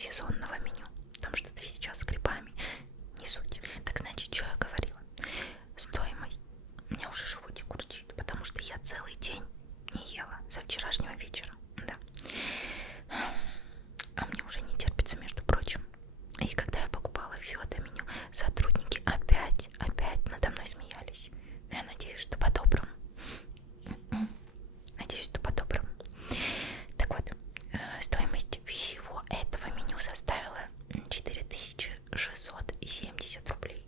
сезонного меню. Там что-то сейчас с грибами. Не суть. Так значит, что я говорила? Стоимость. У меня уже животик курчит, потому что я целый день не ела со вчерашнего вечера. Да. А мне уже не терпится, между прочим. И когда я покупала все это меню, сотрудники опять надо мной смеялись. Я надеюсь, что по-доброму. Надеюсь, что по-доброму. Так вот, стоимость всего этого меню составила 4670 рублей.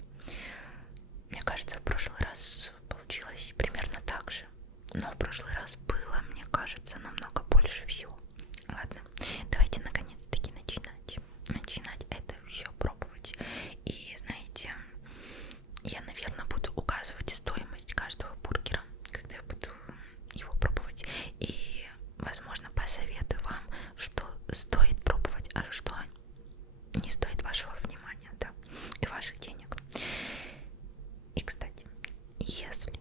Мне кажется, в прошлый раз получилось примерно так же. Но в прошлый раз было, мне кажется, намного больше всего. Ладно, давайте наконец-таки начинать это все пробовать. И знаете, я, наверное, буду указывать стоимость каждого бургера, когда я буду его пробовать. И, возможно, посоветую вам, что стоит пробовать, а что не стоит вашего внимания, да, и ваших денег. И, кстати, если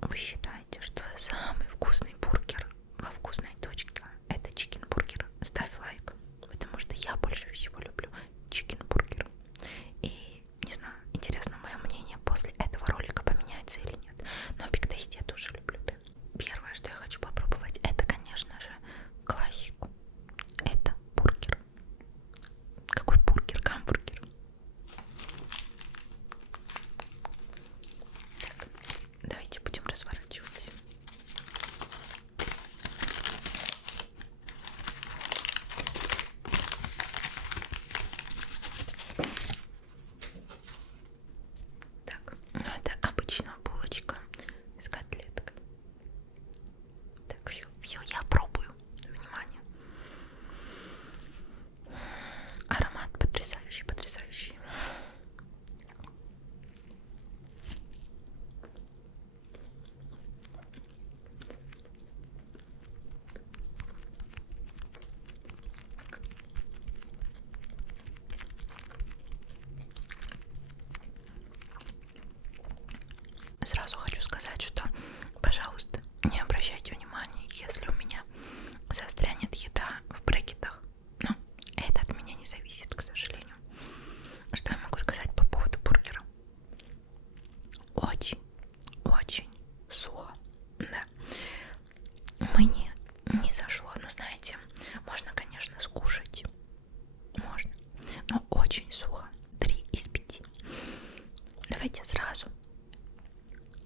вы считаете, что самый вкусный бургер во вкусной точке это чикен-бургер, ставь лайк, потому что я больше всего люблю чикен-бургер. И не знаю, интересно, мое мнение после этого ролика поменяется или нет. Но Big Tasty я тоже люблю, да. Первое, что я хочу попробовать, это, конечно же, классику. Это бургер. Какой бургер? Гамбургер. Так, давайте будем разворачивать. Так, ну это обычная булочка с котлеткой. Так, все, я пробую. Внимание. Аромат потрясающий, потрясающий. Сразу хочу сказать, что, пожалуйста, не обращайте внимания, если у меня застрянет еда в брекетах. Ну, это от меня не зависит, к сожалению. Что я могу сказать по поводу бургера? Очень сухо, да. Мне не зашло, но знаете, можно, конечно, скушать. Можно, но очень сухо. 3 из 5. Давайте сразу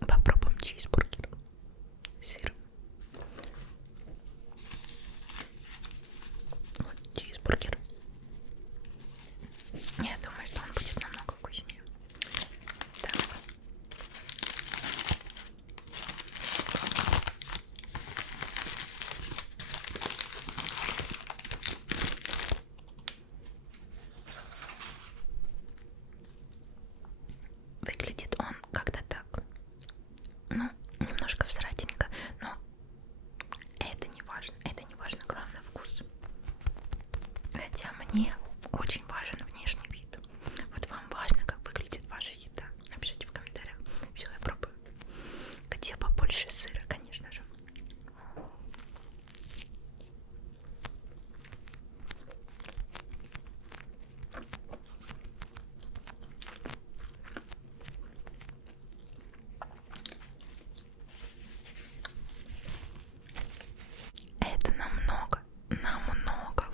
попробуем чизбургер с сыром. Вот чизбургер. Я думаю, что он будет намного вкуснее. Так. Выглядит он как-то так. Ну, немножко всратенько, но это не важно. Это не важно, главное вкус. Хотя мне очень важен внешний вид. Вот вам важно, как выглядит ваша еда? Напишите в комментариях. Все, я пробую. Где побольше сыра, конечно же. Это намного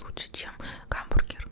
лучше, чем гамбургер.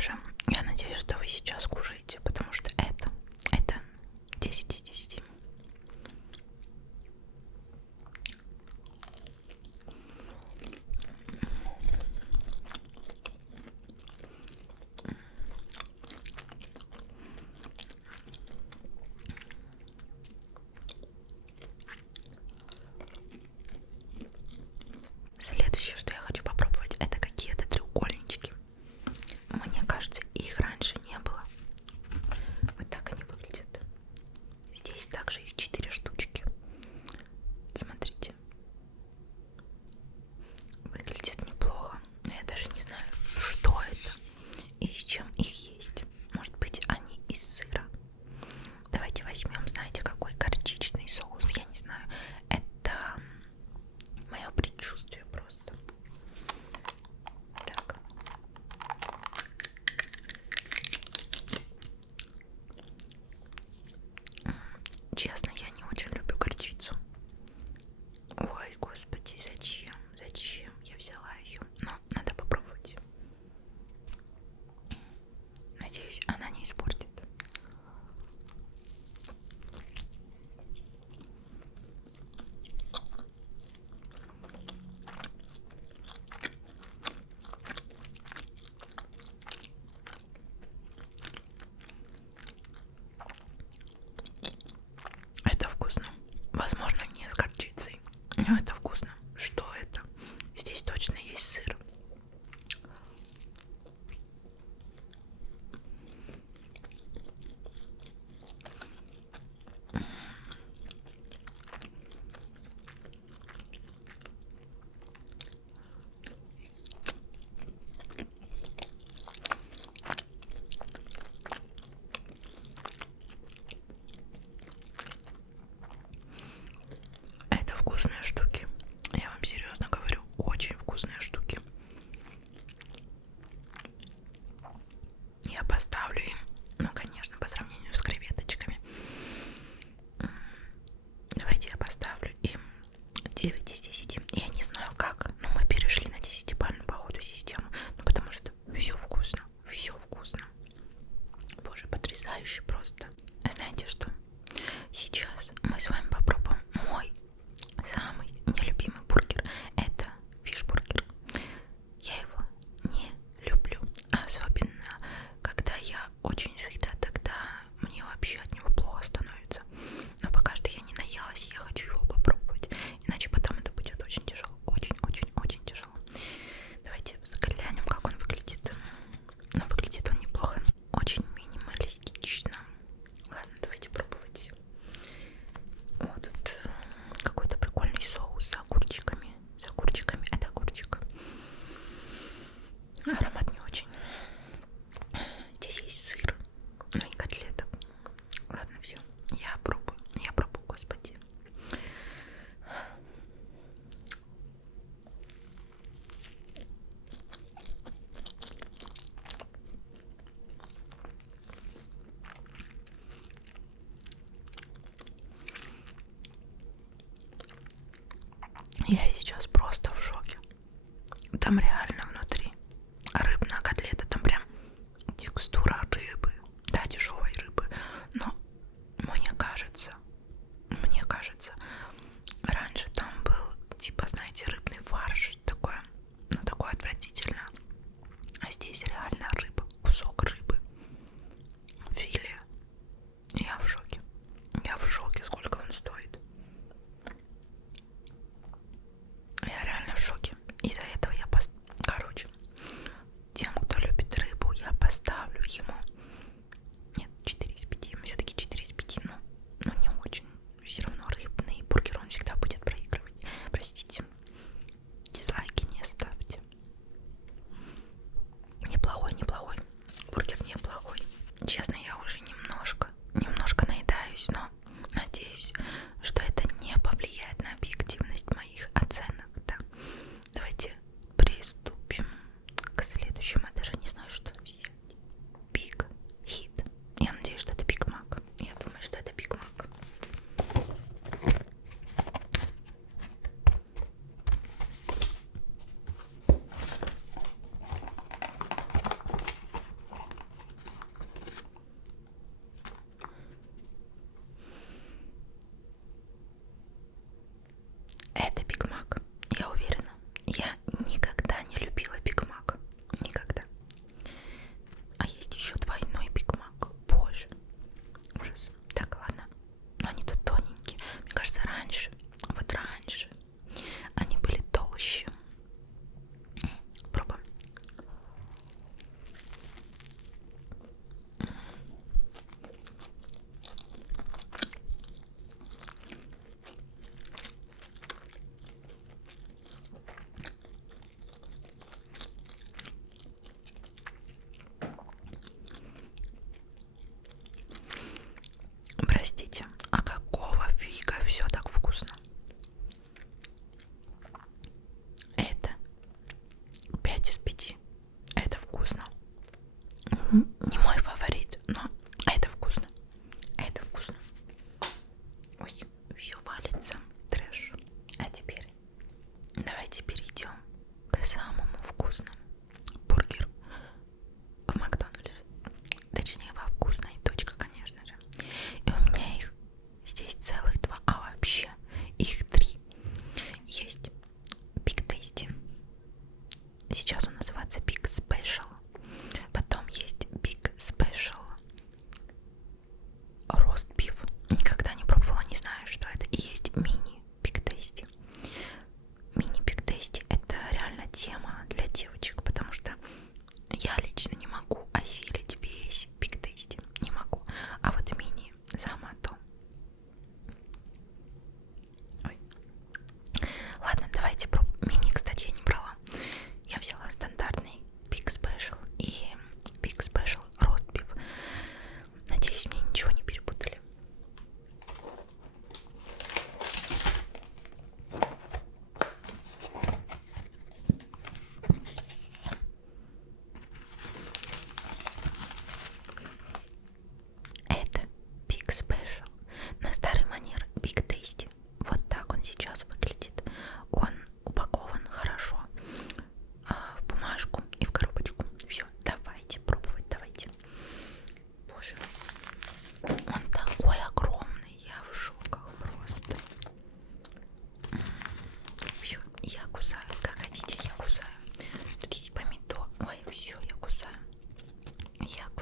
Боже, я надеюсь, что вы сейчас кушаете, потому что это 10 из 10. Следующее, что я хочу попробовать, это какие-то треугольнички. Мне кажется, их раньше не было. Вот так они выглядят. Здесь также их 4 штучки. Смотрите. Выглядит неплохо. Но я даже не знаю, что это и с чем их есть. Может быть, они из сыра. Давайте возьмем, знаете, какой горчичный соус. Я не знаю. Это мое предчувствие просто. Так. Честно, я не очень люблю горчицу. Ой, господи, зачем? Зачем я взяла ее? Но надо попробовать. Надеюсь, она не испортит. Это вкусно. Возможно, не с горчицей, но это вкусно. Что это? Здесь точно есть сыр. Это вкусные штуки. Я вам серьезно говорю, очень вкусные штуки. Я поставлю им, ну, конечно, по сравнению с креветочками. Давайте я поставлю им 9 из 10. Я не знаю как, но мы перешли на 10-бальную походу систему. Ну, потому что все вкусно. Все вкусно. Боже, потрясающе просто. Знаете что? Сейчас мы с вами попробуем мой самый нелюбимый бургер. Это фишбургер. Я его не люблю. Особенно, когда я очень сыта, тогда мне вообще от него плохо становится. Но пока что я не наелась, и я хочу его попробовать. Иначе потом это будет очень тяжело. Очень-очень-очень тяжело. Давайте взглянем, как он выглядит. Но выглядит он неплохо. Очень минималистично. Ладно, давайте пробовать. Вот тут какой-то прикольный соус с огурчиками. С огурчиками. Это огурчик. Аромат не очень. Здесь есть сыр. Ну и котлета. Ладно, все. Я пробую, господи. Я сейчас просто в шоке. Там реально внутри рыбная котлета, там прям текстура рыбы, да, дешевой рыбы. Но мне кажется, раньше там был, типа, знаете, рыбный фарш, такое, ну, такое отвратительное. А здесь реально рыба, кусок рыбы, филе. Я в шоке. Я в шоке, сколько он стоит. Я реально в шоке. Из-за этого я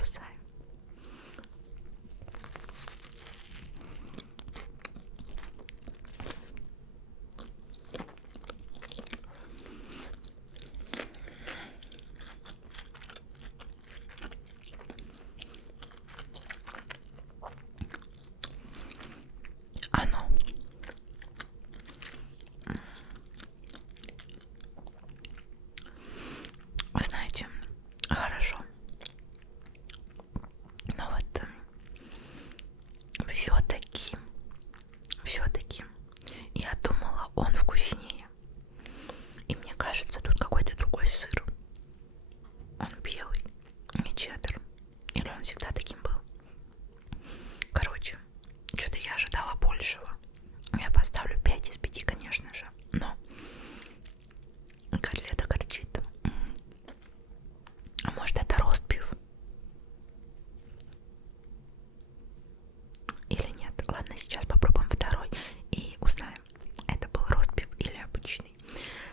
бросаем. Оно вы знаете, хорошо. Но вот все-таки я думала, он вкуснее. И мне кажется, тут какой-то другой сыр. Он белый, не чеддер. Или он всегда таким был. Короче, что-то я ожидала большего. Я поставлю 5 из 5, конечно же. Но котлета горчит. А может, это ростбиф? Или нет? Ладно, сейчас попробуем второй и узнаем, это был ростбиф или обычный.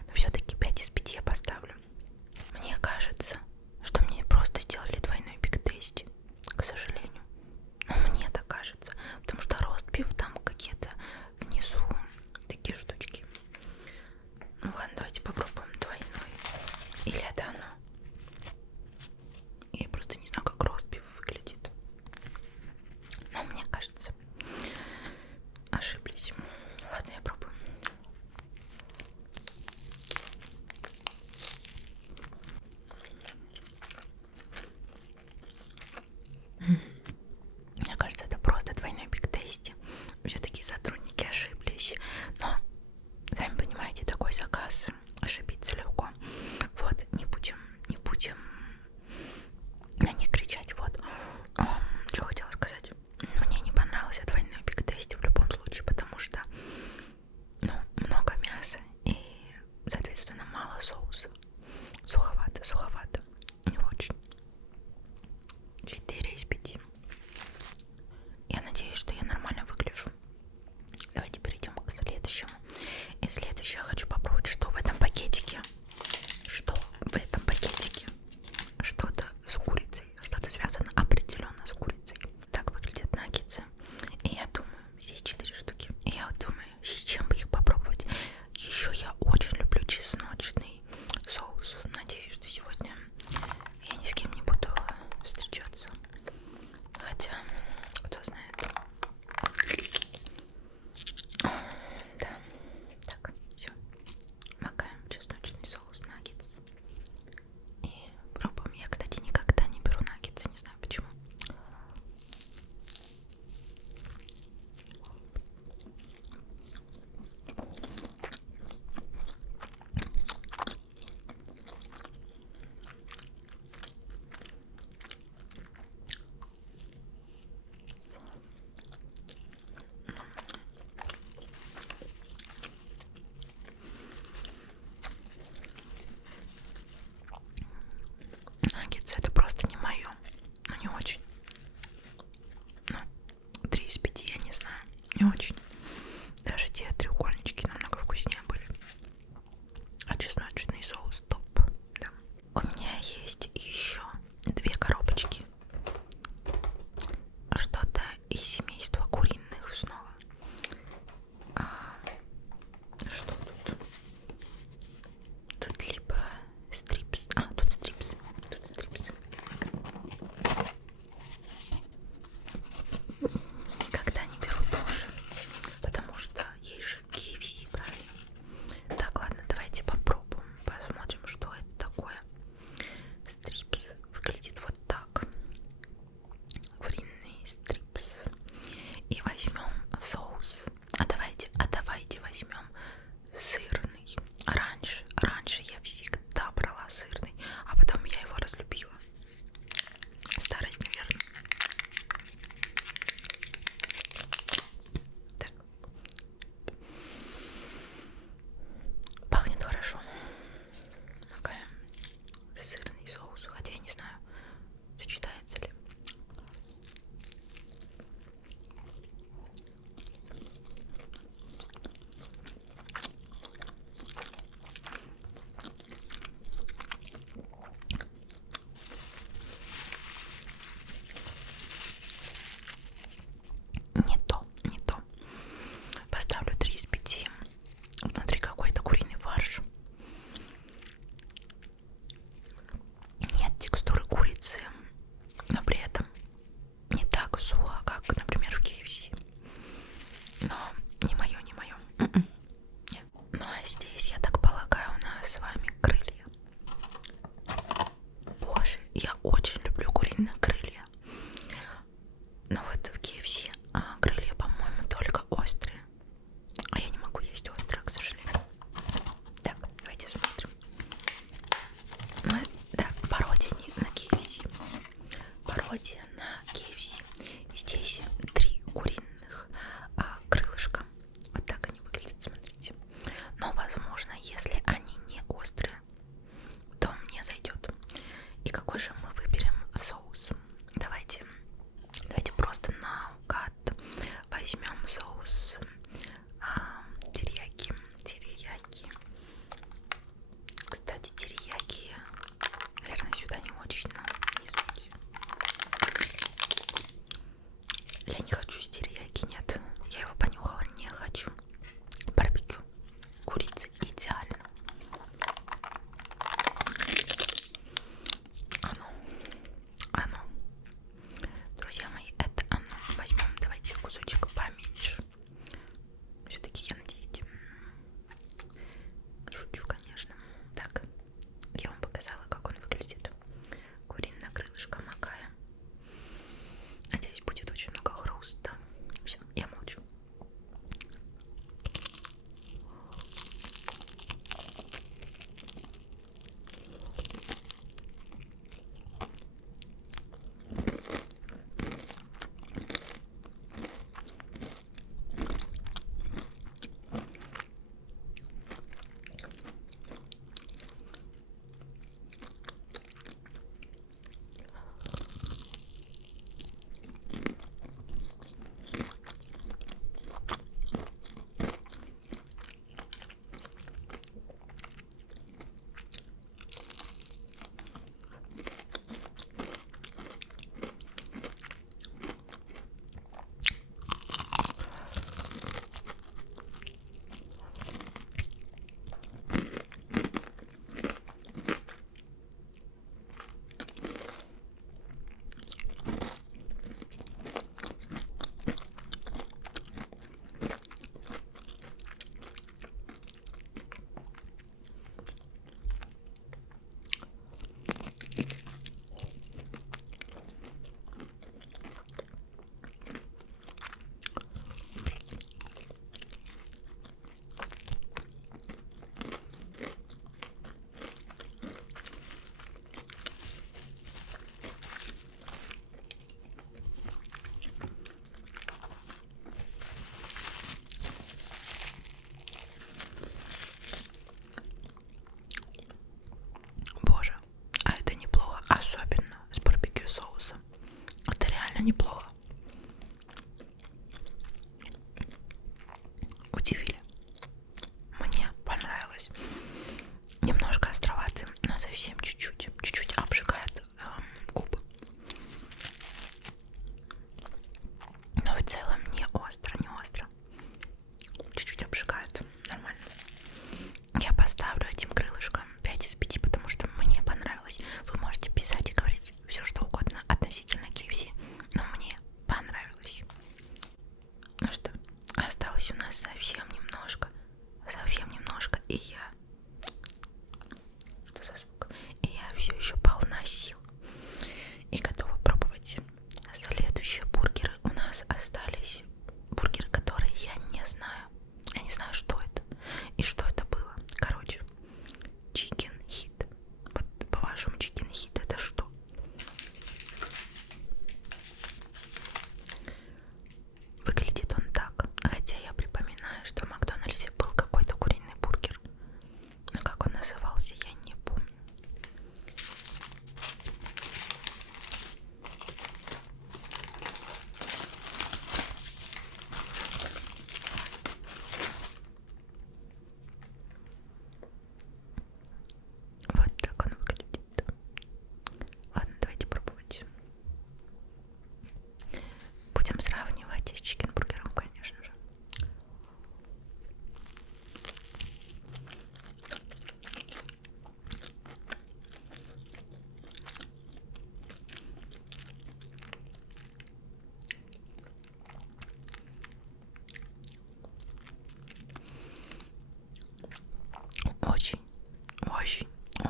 Но все-таки 5 из 5 я поставлю. Мне кажется, что мне просто сделали двойной биг-тейсти, к сожалению. Ну, мне так кажется. Потому что ростбиф там какие-то внизу такие штучки. Ну ладно, давайте попробуем двойной. Или это оно? Я просто не знаю, как ростбиф выглядит. Но мне кажется, ошиблись. Ладно, я пробую. Мне кажется, это просто двойной биг-тейсти. Все-таки сотрудники ошиблись. Но, сами понимаете, такой заказ ошибиться легко. Вот, не будем на них кричать. Вот. Что хотела сказать. Мне не понравился двойной биг-тейсти в любом случае, потому что, ну, много мяса и, соответственно, мало соуса. Суховато. Не очень. 4 из 5. Я надеюсь, что я нормально выгляжу. Давайте перейдем к следующему. И следующее я хочу попробовать, что в этом пакетике. Что в этом пакетике? Что-то с курицей. Что-то связано определенно с курицей. Так выглядят наггетсы. И я думаю, здесь 4 штуки. И я вот думаю, с чем бы их попробовать. Еще я очень люблю чесночный соус. Надеюсь, что сегодня я ни с кем не буду встречаться. Хотя, кто знает. Да. Так, все. Макаем чесночный соус наггетс. И пробуем. Я, кстати, никогда не беру наггетсы. Не знаю переходе на KFC. Здесь 3 куриных крылышка. Вот так они выглядят, смотрите. Но, возможно, если они не острые, то мне зайдет. И какой же мы выберем соус? Давайте просто наугад возьмем соус терияки. Кстати, терияки, наверное, сюда не очень, но не суть. Я не хочу с терияки, нет. Я его понюхала, не хочу. Барбекю. Курица идеально. Оно. Друзья мои, это оно. Возьмем, давайте кусочек поменьше. Все-таки я на диете. Шучу, конечно. Так, я вам показала, как он выглядит. Куриное крылышко макая. Надеюсь, будет очень много хруста. Все, я молчу. Боже, а это неплохо, особенно с барбекю соусом. Это реально неплохо. Удивили. Мне понравилось. Немножко островатый, но совсем чуть-чуть. Чуть-чуть обжигает губы. Но в целом не остро. Чуть-чуть обжигает. Нормально. Я поставлю этим крылышкам 5 из 5, потому что мне понравилось. Вы можете писать и говорить все, что угодно относительно KFC, но мне понравилось. Ну что, осталось у нас совсем немножко, и я... Что за звук? И я все еще полна сил и готова пробовать. Следующие бургеры у нас остались. Бургеры, которые я не знаю. Я не знаю, что это и что это было. Короче, Chicken Hit. Вот по-вашему, Chicken Hit это что? Выглядит он так. Хотя я припоминаю, что в Макдональдсе был какой-то куриный бургер. Но как он назывался, я не помню. Вот так он выглядит. Ладно, давайте пробовать. Будем сравнивать с чикенбургером, конечно же.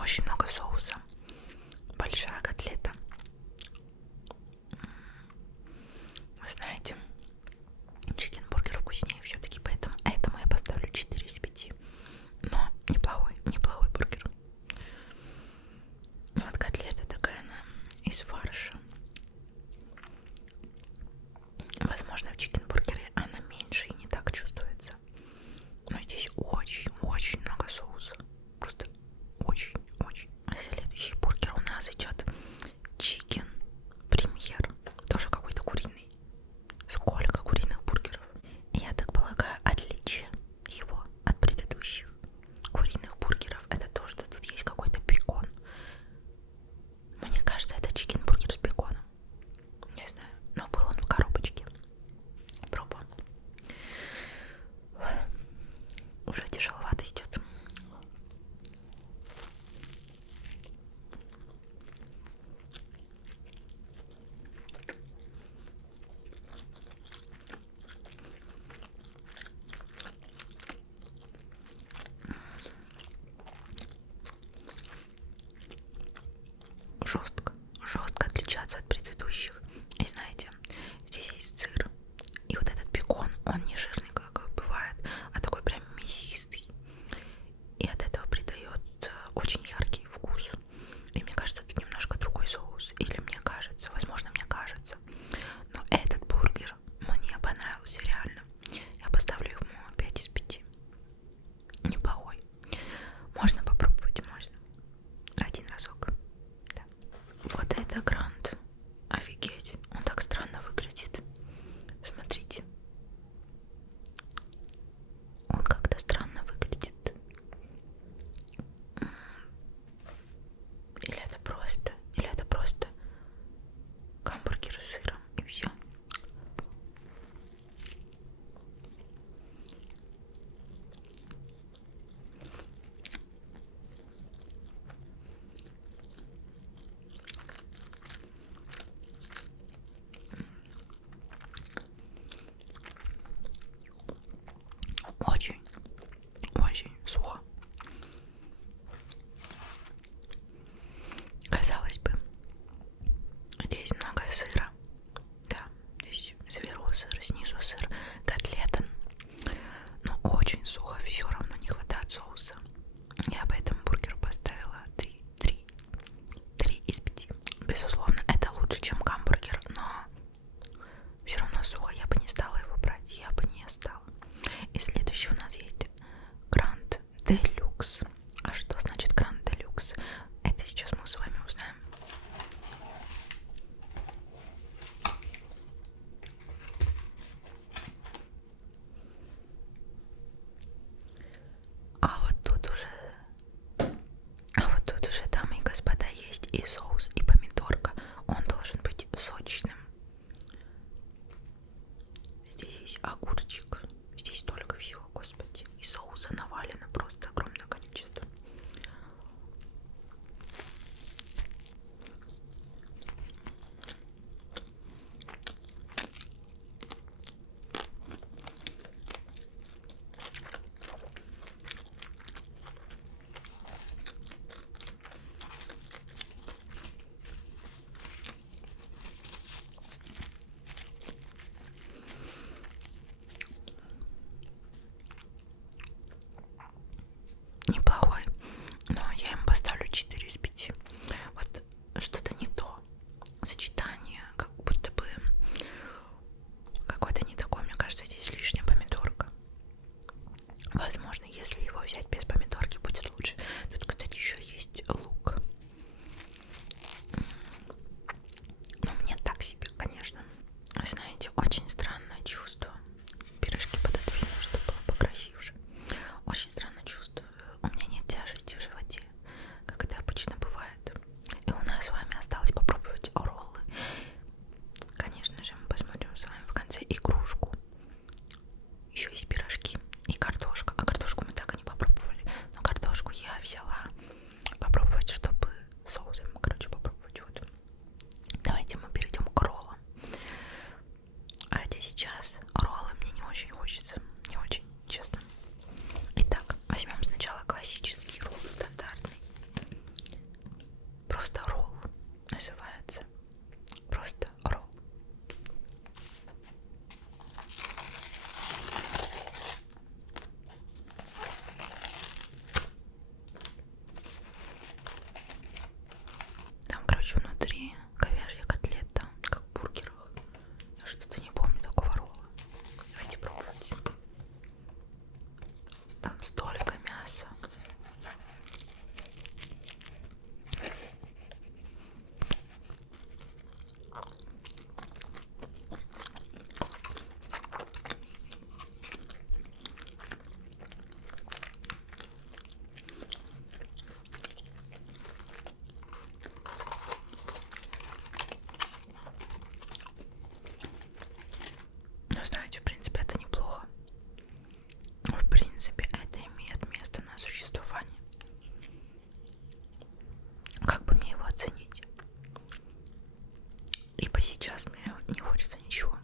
Очень много соуса. Большая котлета. Вы знаете, чикенбургер вкуснее все-таки, поэтому этому я поставлю 4 из 5. Но неплохой бургер. Вот котлета такая, она из фарша. отличаться от предыдущих. И знаете, здесь есть сыр. И вот этот бекон, он не жирный, как бывает, а такой прям мясистый. И от этого придает очень яркий вкус. И мне кажется, это немножко другой соус. Или мне кажется, возможно, мне кажется. Но этот бургер мне понравился реально. Я поставлю ему 5 из 5. Неплохой. Можно попробовать, можно. Один разок. Да. Вот это грант. Офигеть. Он так странно выглядит. Смотрите. Он как-то странно выглядит. Или это просто гамбургер с сыром и все. Очень сухо. Казалось бы, здесь много сыра. Да, здесь сверху сыр, снизу сыр, котлета. Но очень сухо, все равно не хватает соуса. Я по этому бургеру поставила 3 из 5. Безусловно, это лучше, чем гамбургер, но все равно сухо. Я бы не стала его брать, я бы не стала. И следующий у нас есть Гранд Делюкс. А что значит Гранд Делюкс? Это сейчас мы с вами узнаем. А вот тут уже, дамы и господа, есть и соус, и помидорка. Он должен быть сочным. Здесь есть огурчик. Здесь столько всего, господи. И соуса навалено просто огромное количество. Неплохой, но я им поставлю 4 из 5. Вот что-то не то. Сочетание, как будто бы какое-то не такое. Мне кажется, здесь лишняя помидорка. Возможно, если его взять без помидорки, будет лучше. Тут, кстати, еще есть лук. Но мне так себе, конечно. Знаете, очень странное чувство. Пирожки пододвину, чтобы было покрасивше. Очень странно чувствую. У меня нет тяжести в животе, как это обычно бывает. И у нас с вами осталось попробовать роллы. Конечно же, мы посмотрим с вами в конце игрушку. Еще есть пирожки и картошка. А картошку мы так и не попробовали. Но картошку я взяла попробовать, чтобы соусом, короче, попробовать. Вот. Давайте мы перейдем к роллам. А хотя сейчас роллы мне не очень хочется. Не очень, честно. Итак, возьмем сначала классический ролл, стандартный. Просто ролл называется. Просто ролл. Там, короче, внутри говяжья котлета, как в бургерах. Я что-то не помню такого ролла. Давайте пробовать. Там столько мяса. Ну, знаете, в принципе, это неплохо. В принципе, это имеет место на существование. Как бы мне его оценить? Ибо сейчас мне не хочется ничего.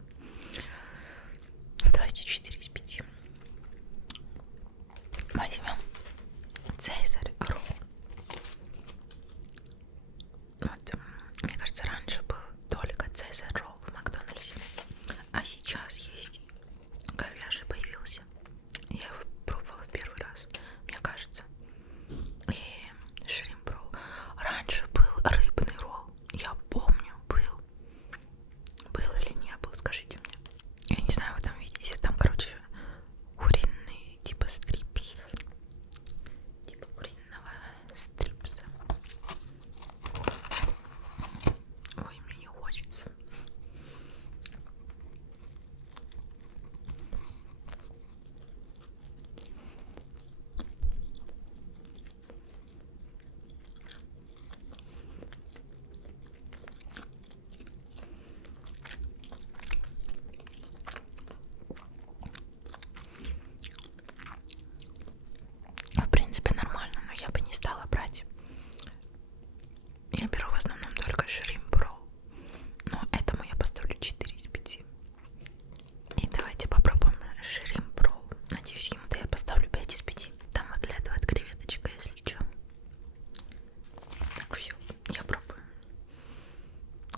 Давайте 4 из 5. Возьмем Цезарь ролл. Вот, мне кажется, раньше был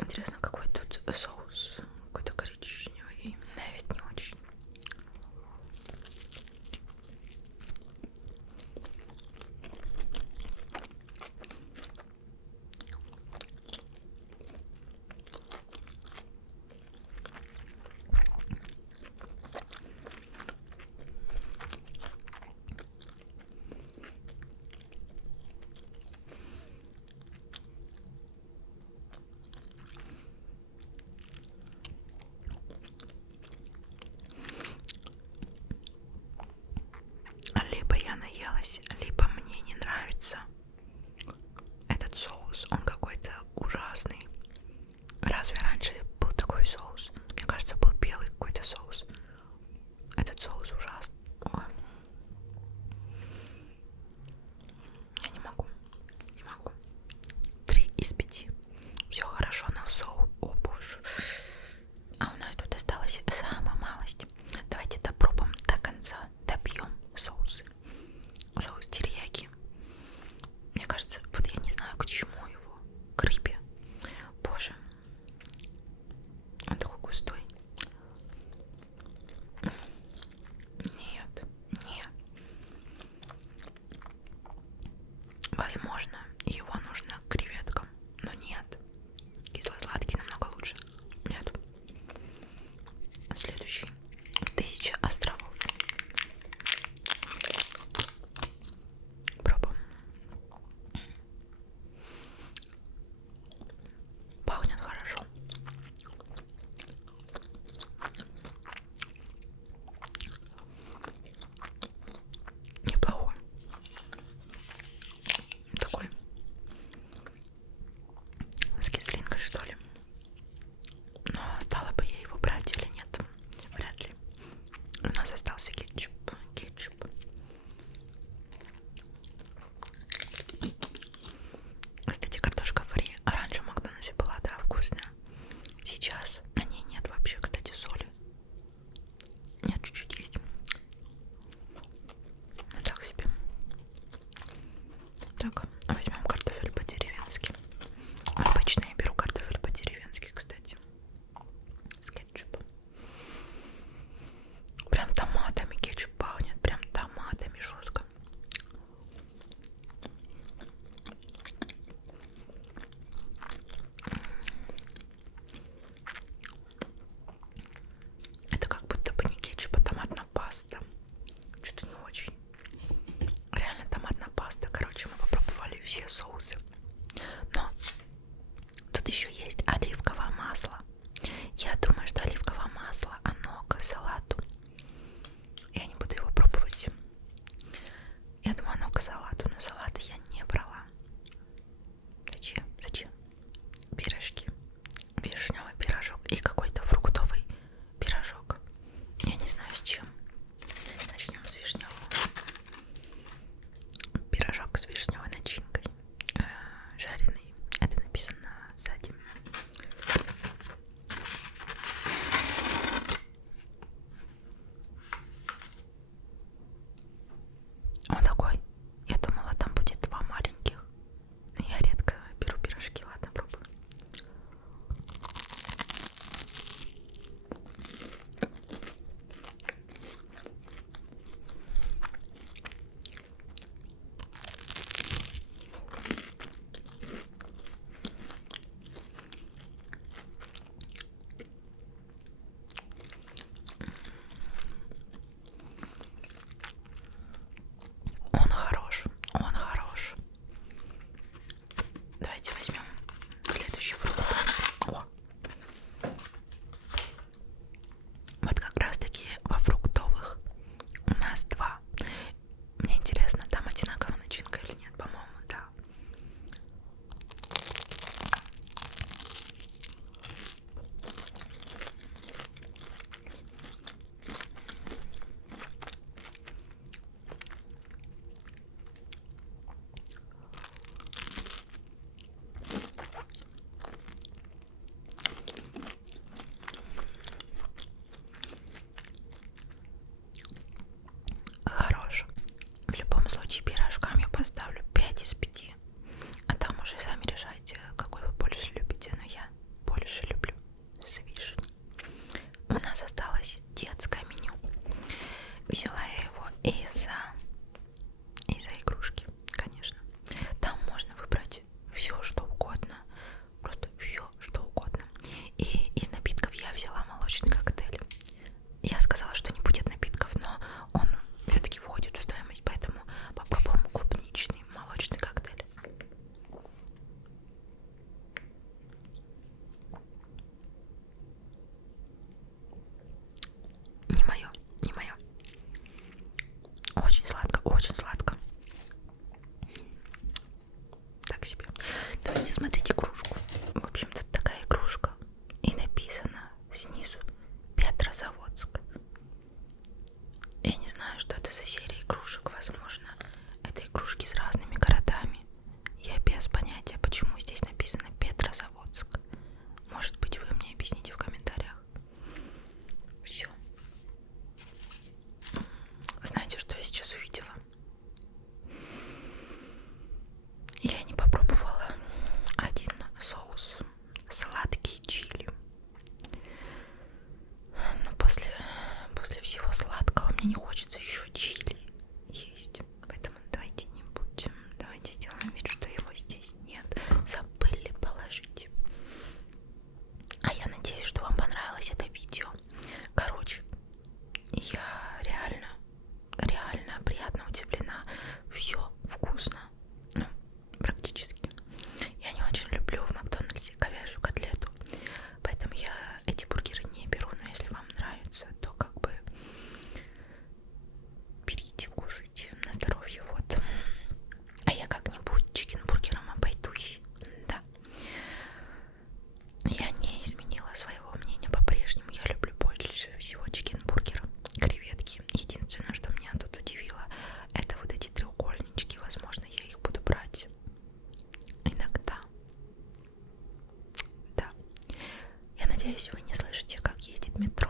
Интересно, какой тут соус? Какой-то коричневый. На вид не очень. Либо я наелась, либо мне не нравится этот соус. Он какой-то ужасный. Разве раньше был такой соус? Мне кажется, был белый какой-то соус. Этот соус ужасный. Ой. Я не могу. Не могу. 3 из 5. Все хорошо, но соус. О боже. А у нас тут осталась самая малость. Давайте допробуем до конца. Допьем соусы. Соус терияки. Мне кажется, вот я не знаю, к чему его. К рыбе. Боже. Он такой густой. Нет, нет. Возможно, его нужно к креветкам, но нет. Кисло-сладкий намного лучше. Нет. Следующий. 1000 островов. Пробуем. Пахнет хорошо. Неплохой. Такой. С кислинкой, что ли. Но стала бы я его брать или нет? Вряд ли. У нас остался кетчуп. Кетчуп. Кстати, картошка фри раньше в Макдональдсе была, да, вкусная. Сейчас на ней нет вообще, кстати, соли. Нет, чуть-чуть есть. Ну так себе. Так, возьмем картофель по-деревенски. Обычно я беру картофель по-деревенски, кстати. С кетчупом. Прям томатами кетчуп пахнет. Прям томатами жестко. Это как будто бы не кетчуп, а томатная паста. Что-то не очень. Реально томатная паста. Короче, мы попробовали все соусы. Но тут еще есть оливковое масло. Я думаю, что оливковое масло, оно к салату. Я не буду его пробовать. Я думаю, оно к салату, но салаты я не брала. Зачем? Зачем? Пирожки. Вишневый пирожок и какой-то фруктовый пирожок. Я не знаю с чем. Начнем с вишневого. Пирожок с вишневой начинкой. Жареный. Это написано сзади. Надеюсь, вы не слышите, как ездит метро.